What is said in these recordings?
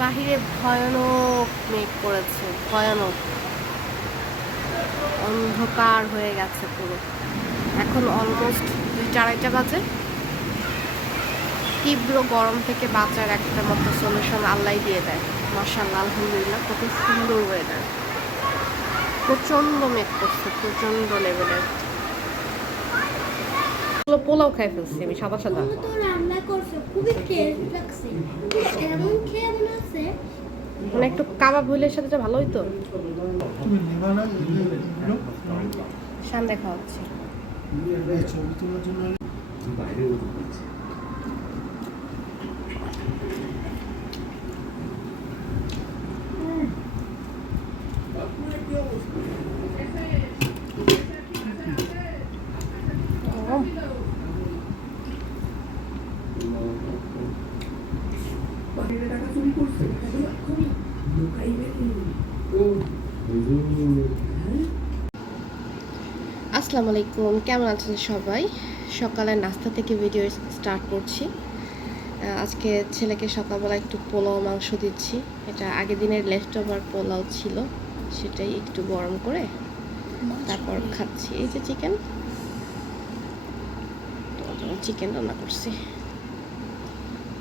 বাহিরে ভয়ানক মেঘ করেছে, ভয়ানক অন্ধকার হয়ে গেছে পুরো। এখন অলমোস্ট 2-2:30 বাজে। তীব্র গরম থেকে বাঁচার একটা মতো সলিউশন আল্লাহ দিয়ে দেয়। মাশাআল্লাহ, আলহামদুলিল্লাহ, কত সুন্দর ওয়েদার। প্রচন্ড মেঘ করছে, প্রচন্ড লেভেলের। পোলাও খাই ফেলছি আমি সাদা সাদা। তো রান্না করছে, খুবই টেস্ট লাগছে, এমন খেয়ে মনে হচ্ছে মানে একটু কাবাব হইলে সাথে ভালো হইতো। তুমি নেবা না শান দেখা হচ্ছে। ছবি তোলার জন্য বাইরে আসসালামু আলাইকুম, কেমন আছেন সবাই? সকালের নাস্তা থেকে ভিডিও স্টার্ট করছি। আজকে ছেলেকে সকালবেলা একটু পোলাও মাংস দিচ্ছি। এটা আগের দিনের লেফট ওভার পোলাও ছিল, সেটাই একটু গরম করে তারপর খাচ্ছি। এই যে চিকেন রান্না করছি।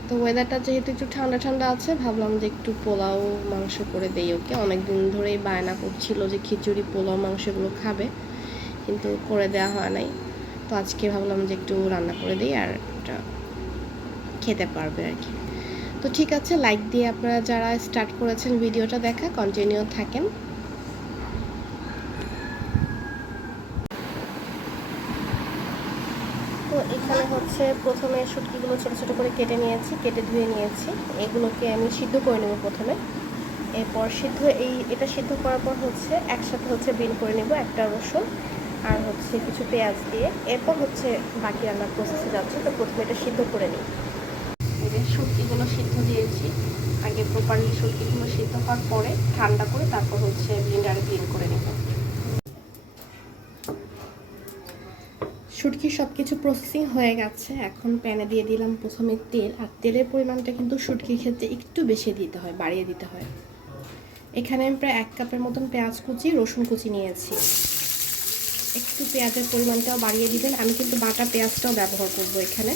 তো ওয়েদারটা যেহেতু একটু ঠান্ডা ঠান্ডা আছে, ভাবলাম যে একটু পোলাও মাংস করে দেই ওকে। অনেকদিন ধরেই বায়না করছিল যে খিচুড়ি পোলাও মাংস এগুলো খাবে, কিন্তু করে দেওয়া হয় নাই। তো আজকে ভাবলাম যে একটু রান্না করে দিই, আর এটা খেতে পারবে আর কি। তো ঠিক আছে, লাইক দিয়ে আপনারা যারা স্টার্ট করেছেন ভিডিওটা দেখা কন্টিনিউ থাকেন। তো এখানে হচ্ছে প্রথমে শুটকিগুলো ছোটো ছোটো করে কেটে নিয়েছি, কেটে ধুয়ে নিয়েছি। এগুলোকে আমি সিদ্ধ করে নেব প্রথমে। এরপর এটা সিদ্ধ করার পর হচ্ছে একসাথে হচ্ছে বিন করে নেব একটা রসুন আর হচ্ছে কিছু পেঁয়াজ দিয়ে। এরপর হচ্ছে বাকি রান্নার প্রসেসে যাচ্ছে। তো প্রথমে এটা সিদ্ধ করে নিই। এই যে শুটকিগুলো সিদ্ধ দিয়েছি, আগে প্রপারলি শুটকিগুলো সিদ্ধ হওয়ার পরে ঠান্ডা করে তারপর হচ্ছে ব্লেন্ডারে ব্লেন্ড করে নেব। শুটকির সব কিছু প্রসেসিং হয়ে গেছে। এখন প্যানে দিয়ে দিলাম প্রথমে তেল। আর তেলের পরিমাণটা কিন্তু শুটকির ক্ষেত্রে একটু বেশি দিতে হয়, বাড়িয়ে দিতে হয়। এখানে আমি প্রায় 1 কাপের মতন পেঁয়াজ কুচি, রসুন কুচি নিয়েছি। একটু পেঁয়াজের পরিমাণটাও বাড়িয়ে দিবেন। আমি কিন্তু বাটা পেঁয়াজটাও ব্যবহার করব এখানে।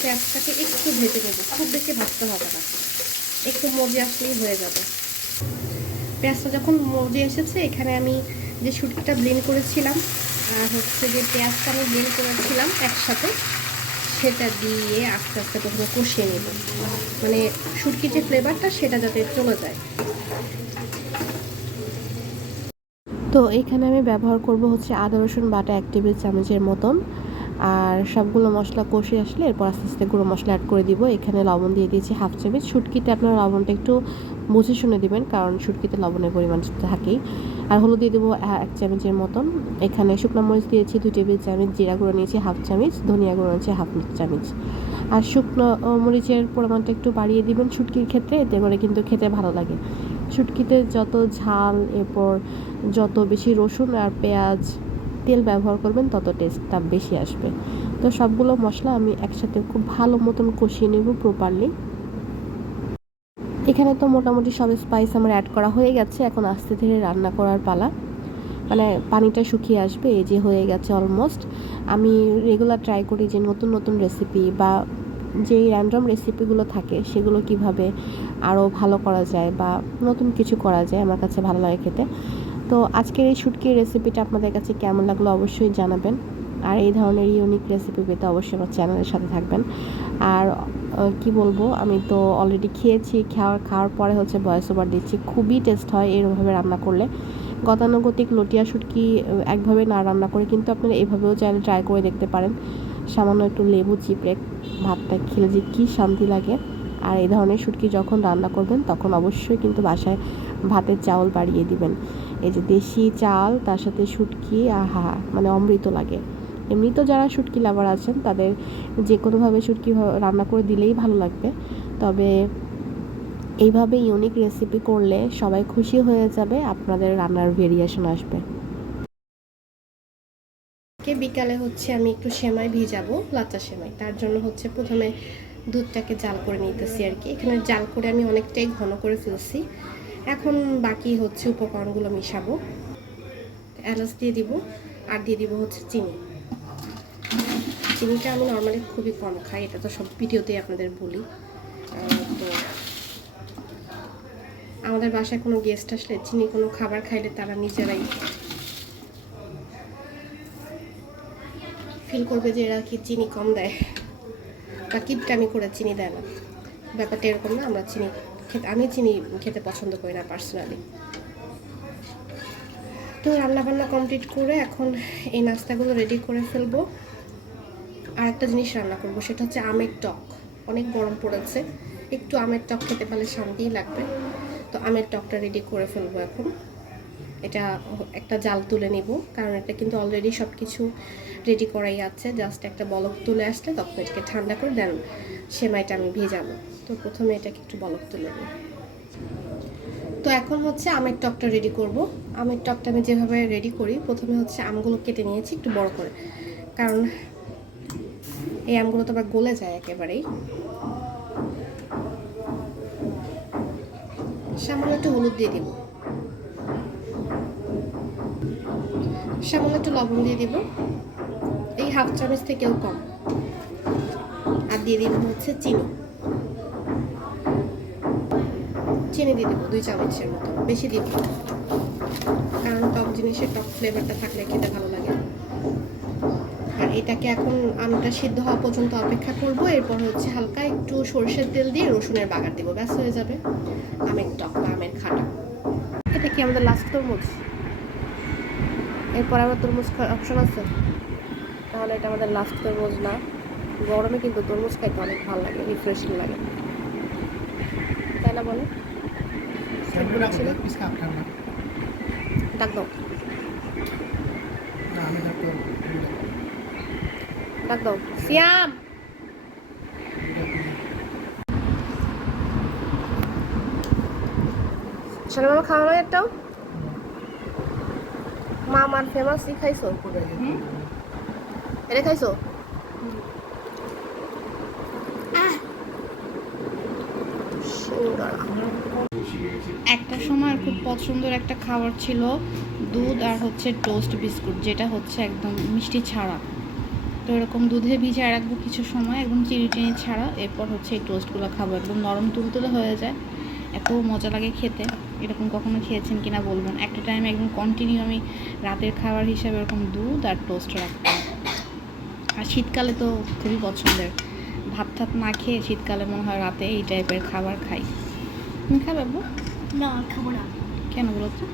পেঁয়াজটাকে একটু ভেজে নেব, খুব বেশি ভাজতে হবে না, একটু মজে আসলেই হয়ে যাবে। পেঁয়াজটা যখন মজে এসেছে, এখানে আমি যে শুটকিটা ব্লেন্ড করেছিলাম আর হচ্ছে যে পেঁয়াজটা আমি ব্লেন্ড করেছিলাম একসাথে, সেটা দিয়ে আস্তে আস্তে প্রথমে কষিয়ে নেব। মানে শুটকির যে ফ্লেভারটা সেটা যাতে চলে যায়। তো এখানে আমি ব্যবহার করব হচ্ছে আদা রসুন বাটা 1 টেবিল চামচের মতন। আর সবগুলো মশলা কষে আসলে এরপর আস্তে আস্তে গুঁড়ো মশলা অ্যাড করে দিব। এখানে লবণ দিয়ে দিয়েছি 1/2 চামচ। শুটকিতে আপনারা লবণটা একটু বুঝে শুনে দিবেন, কারণ শুটকিতে লবণের পরিমাণ থাকেই। আর হলুদ দিয়ে দেবো 1 চামচের মতন। এখানে শুকনো মরিচ দিয়েছি 2 টেবিল চামচ, জিরা গুঁড়ো নিয়েছি 1/2 চামচ, ধনিয়া গুঁড়ো নিয়েছি 1/2 চামচ। আর শুকনো মরিচের পরিমাণটা একটু বাড়িয়ে দিবেন শুটকির ক্ষেত্রে, এতে করে কিন্তু খেতে ভালো লাগে। শুটকিতে যত ঝাল, এরপর যত বেশি রসুন আর পেঁয়াজ তেল ব্যবহার করবেন তত টেস্টটা বেশি আসবে। তো সবগুলো মশলা আমি একসাথে খুব ভালো মতন কষিয়ে নেব প্রপারলি। এখানে তো মোটামুটি সব স্পাইস আমার অ্যাড করা হয়ে গেছে। এখন আস্তে ধীরে রান্না করার পালা, মানে পানিটা শুকিয়ে আসবে। এই যে হয়ে গেছে অলমোস্ট। আমি রেগুলার ট্রাই করি যে নতুন নতুন রেসিপি বা যেই র্যান্ডম রেসিপিগুলো থাকে সেগুলো কিভাবে আরও ভালো করা যায় বা নতুন কিছু করা যায়, আমার কাছে ভালো লাগে খেতে। তো আজকের এই শুটকির রেসিপিটা আপনাদের কাছে কেমন লাগলো অবশ্যই জানাবেন। আর এই ধরনের ইউনিক রেসিপি পেতে অবশ্যই আমার চ্যানেলের সাথে থাকবেন। আর কি বলবো, আমি তো অলরেডি খেয়েছি, খাওয়ার পরে হচ্ছে ভয়েস ওভার দিচ্ছি। খুবই টেস্ট হয় এরকমভাবে রান্না করলে। গতানুগতিক লটিয়া শুটকি একভাবে না রান্না করে কিন্তু আপনারা এভাবেও চাইলে ট্রাই করে দেখতে পারেন। সামান্য একটু লেবু চিপড়ে ভাতটা খেলে যে কী শান্তি লাগে। আর এই ধরনের শুটকি যখন রান্না করবেন তখন অবশ্যই কিন্তু বাসায় ভাতের চাউল বাড়িয়ে দিবেন। এই যে দেশি চাল তার সাথে শুটকি, আহা, মানে অমৃত লাগে। এমনি তো যারা শুটকি লাভার আছেন তাদের যে কোনোভাবে শুটকি রান্না করে দিলেই ভালো লাগবে। তবে এইভাবে ইউনিক রেসিপি করলে সবাই খুশি হয়ে যাবে, আপনাদের রান্নার ভেরিয়েশন আসবে। বিকালে হচ্ছে আমি একটু সেমাই ভিজাবো, লাচ্চা সেমাই। তার জন্য হচ্ছে প্রথমে দুধটাকে জাল করে নিতেছি আর কি। এখানে জাল করে আমি অনেকটাই ঘন করে ফেলছি। এখন বাকি হচ্ছে উপকরণগুলো মিশাবো। এলাচ দিয়ে দিব, আর দিয়ে দিব হচ্ছে চিনি। চিনিটা আমি নর্মালি খুবই কম খাই, এটা তো সব ভিডিওতেই আপনাদের বলি। তো আমাদের বাসায় কোনো গেস্ট আসলে চিনি কোনো খাবার খাইলে তারা নিজেরাই ফিল করবে যে এরা কি চিনি কম দেয় বা কিপটামি করে চিনি দেয় না। ব্যাপারটা এরকম না। আমরা চিনি আমি চিনি খেতে পছন্দ করি না পার্সোনালি। তো রান্নাবান্না কমপ্লিট করে এখন এই নাস্তাগুলো রেডি করে ফেলবো। আর একটা জিনিস রান্না করব, সেটা হচ্ছে আমের টক। অনেক গরম পড়েছে, একটু আমের টক খেতে পারলে শান্তিই লাগবে। তো আমের টকটা রেডি করে ফেলবো এখন। এটা একটা জাল তুলে নিব, কারণ এটা কিন্তু অলরেডি সব কিছু রেডি করাই আছে। জাস্ট একটা বলক তুলে আসলে তখন এটাকে ঠান্ডা করে দেন সেমাইটা আমি ভেজাবো। তো প্রথমে এটাকে একটু বলক তুলে নিই। তো এখন হচ্ছে আমের টকটা রেডি করব। আমের টকটা আমি যেভাবে রেডি করি, প্রথমে হচ্ছে আমগুলো কেটে নিয়েছি একটু বড় করে, কারণ এই আমগুলো তো আবার গলে যায় একেবারেই। সামান্য একটু হলুদ দিয়ে দিব, সামান্য একটু লবণ দিয়ে দিব, এই হাফ চামচ থেকেও কম। আর দিয়ে দিব হচ্ছে চিনি। চিনি দিয়ে দেবো 2 চামচের মতো, বেশি দিব না, কারণ টক জিনিসের টক ফ্লেভারটা থাকলে খেতে ভালো লাগে। আর এটাকে এখন আমটা সিদ্ধ হওয়া পর্যন্ত অপেক্ষা করব। এরপর হচ্ছে হালকা একটু সরষের তেল দিয়ে রসুনের বাগার দিব, ব্যাস হয়ে যাবে আমের টক বা আমের খাটা। এটা কি আমাদের লাস্ট তরমুজ? এরপর আবার তরমুজ অপশন আছে, তাহলে এটা আমাদের লাস্ট তরমুজ না। গরমে কিন্তু তরমুজ খাইতে অনেক ভালো লাগে, রিফ্রেশিং লাগে, তাই না বলে? ডাক দাও, ডাক দাও সিয়াম। শোনো মামা, খাওয়া নয় একটাও? মা আমার ফেমাস ই খাইছো? এটা খাইছো? একটা সময় খুব পছন্দের একটা খাবার ছিল দুধ আর হচ্ছে টোস্ট বিস্কুট, যেটা হচ্ছে একদম মিষ্টি ছাড়া। তো এরকম দুধে ভিজিয়ে রাখবো কিছু সময়, একদম চিনি টিনি ছাড়া। এরপর হচ্ছে এই টোস্টগুলো খাবো, একদম নরম তুলতুলে হয়ে যায়, এত মজা লাগে খেতে। এরকম কখনো খেয়েছেন কিনা বলবেন। একটা টাইমে একদম কন্টিনিউ আমি রাতের খাবার হিসাবে এরকম দুধ আর টোস্ট রাখতাম। আর শীতকালে তো খুবই পছন্দের, ভাত টাত না খেয়ে শীতকালে মনে হয় রাতে এই টাইপের খাবার খাই। তুমি খাবে? না খাবো না। কেন বলো তো?